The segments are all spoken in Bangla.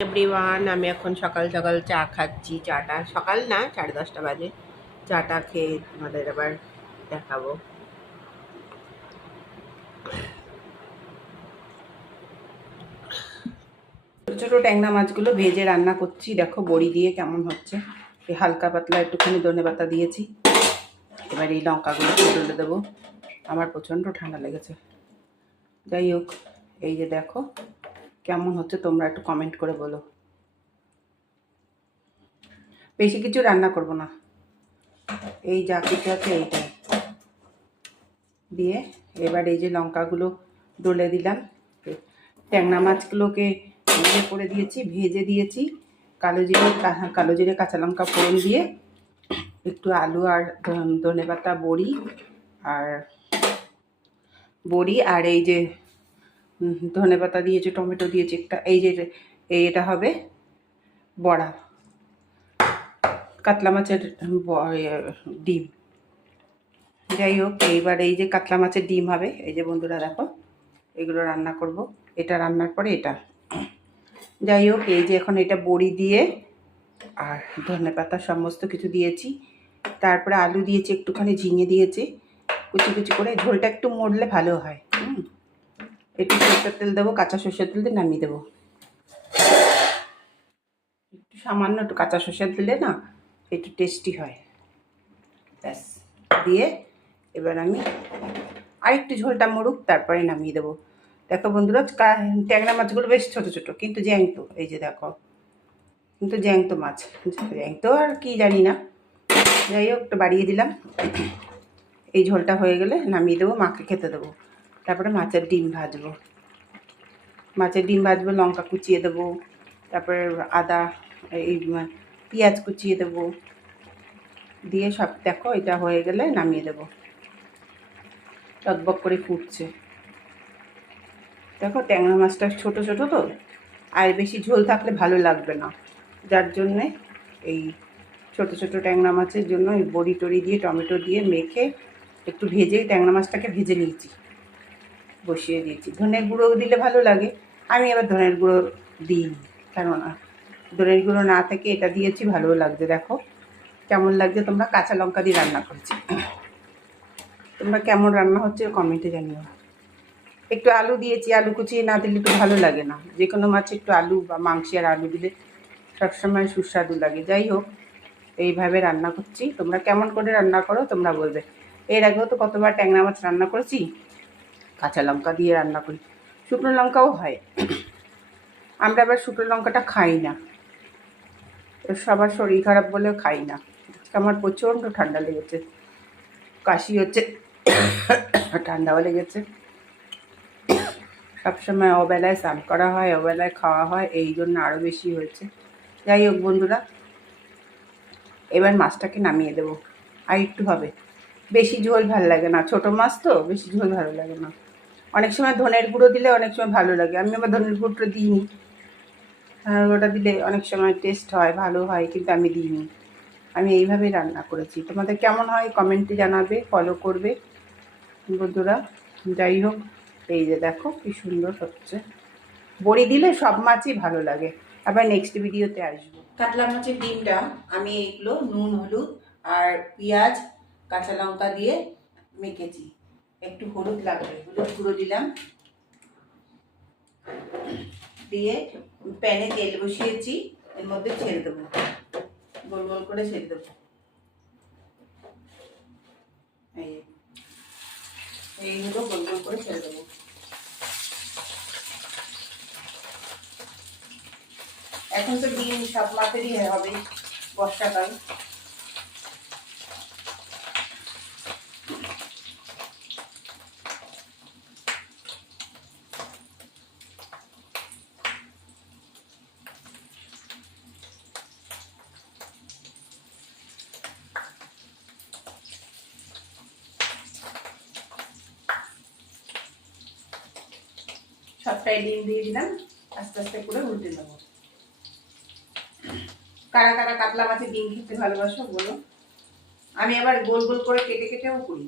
এভরিওয়ান, আমি এখন সকাল সকাল চা খাচ্ছি। চাটা সকাল না, 10:30 বাজে। চাটা খেয়ে তোমাদের আবার দেখাবো। ছোটো ছোটো ট্যাংরা মাছগুলো ভেজে রান্না করছি। দেখো বড়ি দিয়ে কেমন হচ্ছে। এই হালকা পাতলা একটুখানি ধনেপাতা দিয়েছি। এবার এই লঙ্কাগুলো তুলে দেবো। আমার প্রচণ্ড ঠান্ডা লেগেছে। যাই হোক, এই যে দেখো কেমন হচ্ছে, তোমরা একটু কমেন্ট করে বলো। বেশি কিছু রান্না করব না, এই যা কিছু আছে এইটাই দিয়ে এবার এই যে লঙ্কাগুলো ডলে দিলাম। ট্যাংরা মাছগুলোকে ইয়ে করে দিয়েছি, ভেজে দিয়েছি। কালো জিরে কাঁচা লঙ্কা ফোড়ন দিয়ে একটু আলু আর ধনেপাতা বড়ি আর এই যে ধনেপাতা দিয়েছি, টমেটো দিয়েছি একটা। এই যে এটা হবে বড়া, কাতলা মাছের ডিম। যাই হোক, এইবার এই যে কাতলা মাছের ডিম হবে। এই যে বন্ধুরা দেখো, এগুলো রান্না করব। এটা রান্নার পরে এটা। যাই হোক, এই যে এখন এটা বড়ি দিয়ে আর ধনেপাতা সমস্ত কিছু দিয়েছি। তারপরে আলু দিয়েছি, একটুখানি ঝিঙে দিয়েছি কুচি কুচি করে। ঝোলটা একটু মরলে ভালো হয়। একটু সরষের তেল দেবো, কাঁচা সরষের তেল দিয়ে নামিয়ে দেবো। একটু সামান্য একটু কাঁচা সরষের দিলে না একটু টেস্টি হয়। ব্যাস, দিয়ে এবার আমি আরেকটু ঝোলটা মরুক, তারপরে নামিয়ে দেবো। দেখো বন্ধুরা, ট্যাংরা মাছগুলো বেশ ছোটো ছোটো কিন্তু জ্যান্ত। এই যে দেখো, কিন্তু জ্যান্ত মাছ, জ্যান্ত আর কি জানি না। যাই হোক, একটু বাড়িয়ে দিলাম। এই ঝোলটা হয়ে গেলে নামিয়ে দেবো, মাকে খেতে দেবো। তারপরে মাছের ডিম ভাজবো। লঙ্কা কুচিয়ে দেবো, তারপরে আদা, এই পেঁয়াজ কুচিয়ে দেবো, দিয়ে সব দেখো এটা হয়ে গেলে নামিয়ে দেবো। টকবক করে ফুটছে। দেখো ট্যাংরা মাছটা ছোটো ছোটো তো, আর বেশি ঝোল থাকলে ভালো লাগবে না। যার জন্যে এই ছোটো ছোটো ট্যাংরা মাছের জন্য এই বড়ি টড়ি দিয়ে টমেটো দিয়ে মেখে একটু ভেজে ট্যাংরা মাছটাকে ভেজে নিয়েছি, বসিয়ে দিয়েছি। ধনের গুঁড়ো দিলে ভালো লাগে, আমি আবার ধনের গুঁড়ো দিইনি, কেননা ধনের গুঁড়ো না থেকে এটা দিয়েছি, ভালোও লাগছে। দেখো কেমন লাগছে, তোমরা কাঁচা লঙ্কা দিয়ে রান্না করছি। তোমরা কেমন রান্না হচ্ছে কমেন্টে জানিও। একটু আলু দিয়েছি, আলু কুচিয়ে না দিলে একটু ভালো লাগে না। যে কোনো মাছে একটু আলু বা মাংসে আর আলু দিলে সবসময় সুস্বাদু লাগে। যাই হোক, এইভাবে রান্না করছি। তোমরা কেমন করে রান্না করো তোমরা বলবে। এর আগেও তো কতবার ট্যাংরা মাছ রান্না করেছি, কাঁচা লঙ্কা দিয়ে রান্না করি, শুকনো লঙ্কাও হয়। আমরা আবার শুকনো লঙ্কাটা খাই না, সবার শরীর খারাপ বলেও খাই না। আমার প্রচণ্ড ঠান্ডা লেগেছে, কাশি হচ্ছে, ঠান্ডাও লেগেছে। সবসময় অবেলায় স্নান করা হয়, অবেলায় খাওয়া হয়, এই জন্য আরও বেশি হয়েছে। যাই হোক বন্ধুরা, এবার মাছটাকে নামিয়ে দেবো। আর একটু হবে, বেশি ঝোল ভালো লাগে না, ছোটো মাছ তো বেশি ঝোল ভালো লাগে না। অনেক সময় ধনের গুঁড়ো দিলে অনেক সময় ভালো লাগে, আমি আবার ধনের গুঁড়োটা দিইনি। ওটা দিলে অনেক সময় টেস্ট হয়, ভালো হয়, কিন্তু আমি দিইনি। আমি এইভাবেই রান্না করেছি। তোমাদের কেমন হয় কমেন্টে জানাবে, ফলো করবে বন্ধুরা। যাই হোক, এই যে দেখো কি সুন্দর হচ্ছে। বড়ি দিলে সব মাছই ভালো লাগে। আবার নেক্সট ভিডিওতে আসবো। কাতলা মাছের ডিমটা আমি এইগুলো নুন হলুদ আর পেঁয়াজ কাঁচা লঙ্কা দিয়ে মেখেছি। একটু হলুদ লাগবে, হলুদ গুঁড়ো দিলাম, দিয়ে প্যানে তেল বসিয়েছি, এর মধ্যে ছেড়ে দেবো, গোল গোল করে ছেড়ে দেবো। এইগুলো গোল গোল করে ছেড়ে দেবো। এখন তো ডিম সব মাছেরই হবে, বর্ষাকাল। সবটাই ডিম দিয়ে দিলাম, আস্তে আস্তে করে উল্টে দেবো। কারা কারা কাতলা মাছের ডিম খেতে ভালোবাসো বলো। আমি আবার গোল গোল করে কেটে কেটেও করি,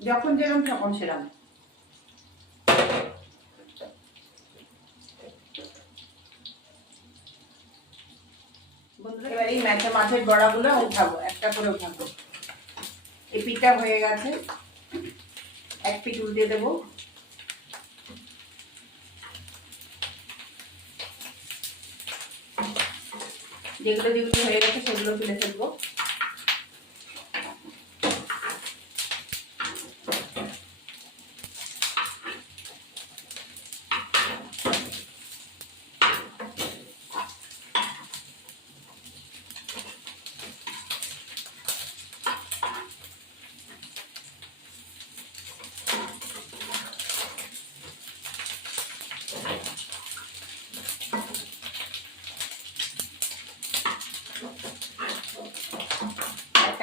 যখন যেরকম তখন সেরকম। এবার এই মাছের বড়াগুলো উঠাবো, একটা করে উঠাবো। এই পিঠটা হয়ে গেছে, এক পিঠ উল্টে দেবো। যেগুলো যেগুলো হয়ে গেছে সেগুলো তুলে ফেলবো।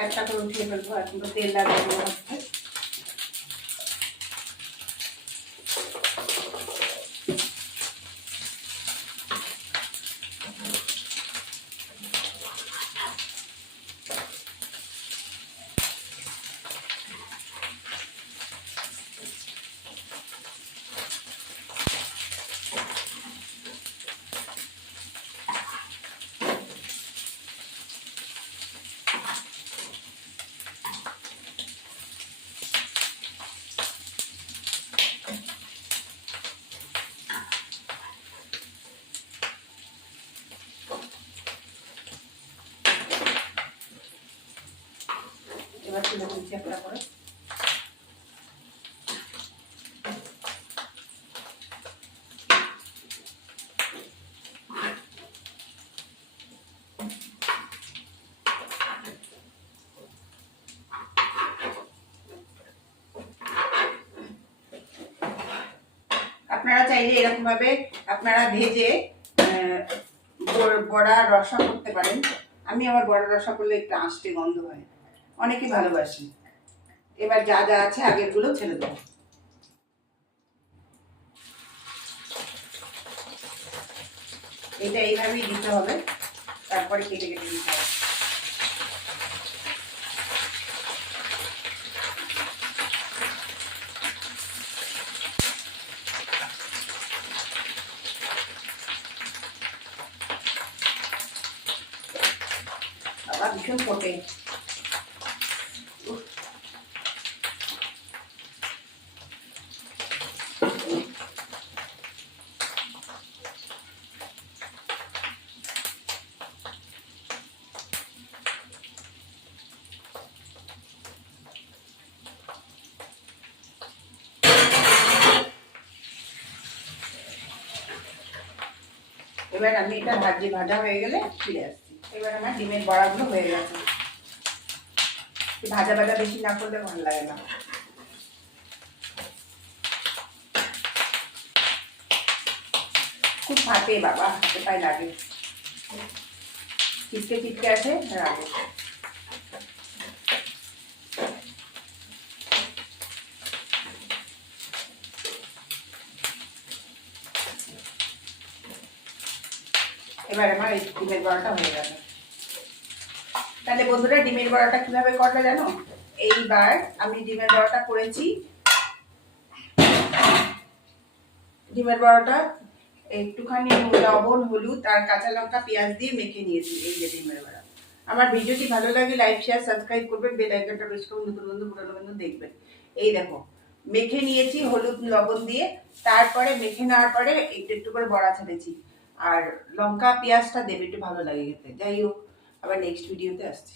একটা করে উঠিয়ে ফেলবো, এখন তো তেল লাগিয়ে হচ্ছে। এবার তুলে ফেলছি একটা করে। আপনারা চাইলে এরকম ভাবে আপনারা ভেজে বড়া রসা করতে পারেন। আমি আবার বড়া রসা করলে একটু আঁশটে গন্ধ হয়, অনেকে ভালোবাসি। এবার যা যা আছে আগেরগুলো ছেড়ে দেবো। এটা এইভাবেই দিতে হবে, তারপরে কেটে কেটে দিতে হবে। বাবা ভীষণ ফোটে। এবার আমি এটা ভাজা হয়ে গেলে ফিরে আসছি। এবার আমার ডিমের বড়াগুলো হয়ে গেছে। ভাজা ভাজা বেশি না করলে ভালো লাগে না। খুব ফাটে বাবা, হাতে পায়ে লাগে, চিটকে চিটকে আছে লাগে। এবার আমার এই ডিমের বড়াটা হয়ে গেছে। তাহলে বন্ধুরা ডিমের বড়াটা কিভাবে করলে জানো? এইবার আমি ডিমের বড়াটা করেছি। ডিমের বড়াটা একটুখানি লবণ, হলুদ আর কাঁচা লঙ্কা, পেঁয়াজ দিয়ে মেখে নিয়েছি। এই যে ডিমের বড়া। আমার ভিডিওটি ভালো লাগে লাইক শেয়ার সাবস্ক্রাইব করবেন, বেল আইকনটা প্রেস করুন, নতুন বন্ধু পুরনো বন্ধু দেখবেন। এই দেখো মেখে নিয়েছি হলুদ লবণ দিয়ে। তারপরে মেখে নেওয়ার পরে একটু একটু করে বড়া ছেড়েছি। আর লঙ্কা পেঁয়াজটা দেবে, একটু ভালো লাগে খেতে। যাই হোক, আবার নেক্সট ভিডিওতে আসছি।